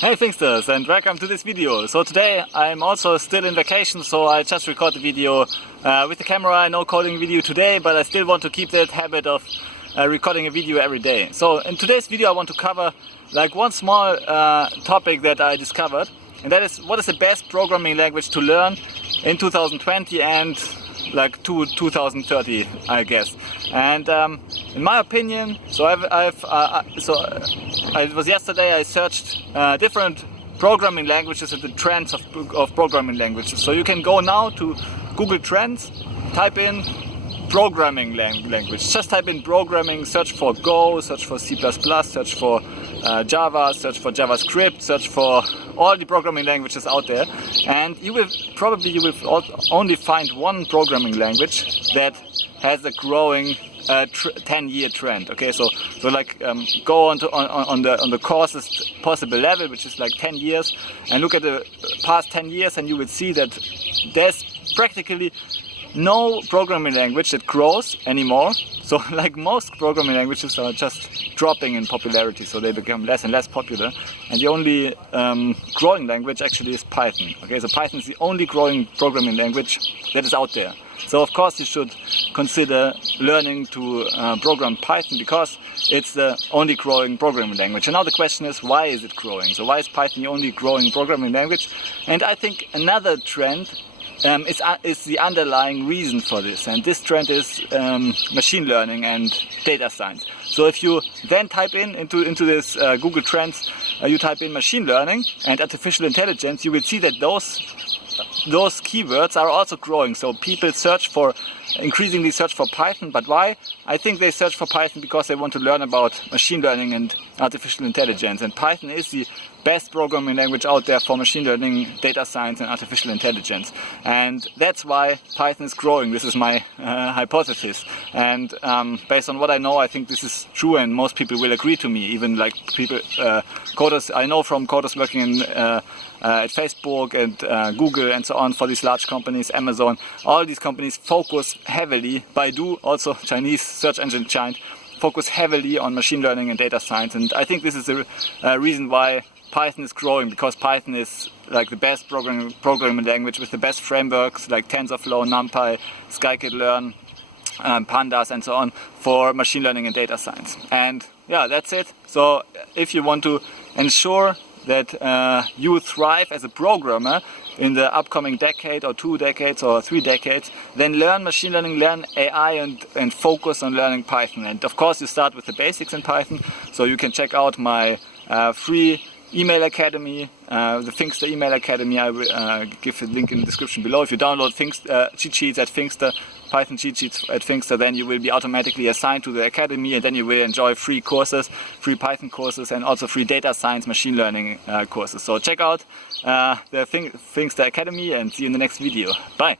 Hey Thinksters, and welcome to this video. So today I'm also still in vacation, so I just record the video with the camera. No coding video today, but I still want to keep that habit of recording a video every day. So in today's video I want to cover like one small topic that I discovered, and that is what is the best programming language to learn in 2020 and like 2030, I guess. And in my opinion, it was yesterday I searched different programming languages and the trends of programming languages. So you can go now to Google Trends, type in programming language. Just type in programming, search for Go, search for C++, search for Java, search for JavaScript, search for all the programming languages out there, and you will only find one programming language that has a growing 10-year trend. Okay, so like go on the coarsest possible level, which is like 10 years, and look at the past 10 years, and you will see that there's practically no programming language that grows anymore. So like most programming languages are just dropping in popularity, so they become less and less popular, and the only growing language actually is Python. Okay, so Python is the only growing programming language that is out there. So of course you should consider learning to program Python, because it's the only growing programming language. And now the question is, why is it growing? So why is Python the only growing programming language? And I think another trend is the underlying reason for this, and this trend is machine learning and data science. So if you then type into this Google Trends, you type in machine learning and artificial intelligence, you will see that those keywords are also growing. So people increasingly search for Python. But why? I think they search for Python because they want to learn about machine learning and artificial intelligence, and Python is the best programming language out there for machine learning, data science and artificial intelligence, and that's why Python is growing. This is my hypothesis, and based on what I know, I think this is true, and most people will agree to me. Even like people, coders I know from coders working at Facebook and Google and so on, for these large companies, Amazon, all these companies focus heavily, Baidu, also Chinese search engine giant, focus heavily on machine learning and data science. And I think this is the reason why Python is growing, because Python is like the best programming language with the best frameworks like TensorFlow, NumPy, Scikit-learn, Pandas and so on for machine learning and data science. And yeah, that's it. So if you want to ensure that you thrive as a programmer in the upcoming decade or 2 decades or 3 decades, then learn machine learning, learn AI and focus on learning Python. And of course you start with the basics in Python, so you can check out my free email academy, the Thinkster email academy. I will give a link in the description below. If you download cheat sheets at Thinkster, Python cheat sheets at Thinkster, then you will be automatically assigned to the academy, and then you will enjoy free courses, free Python courses, and also free data science, machine learning courses. So check out the Thinkster academy, and see you in the next video. Bye!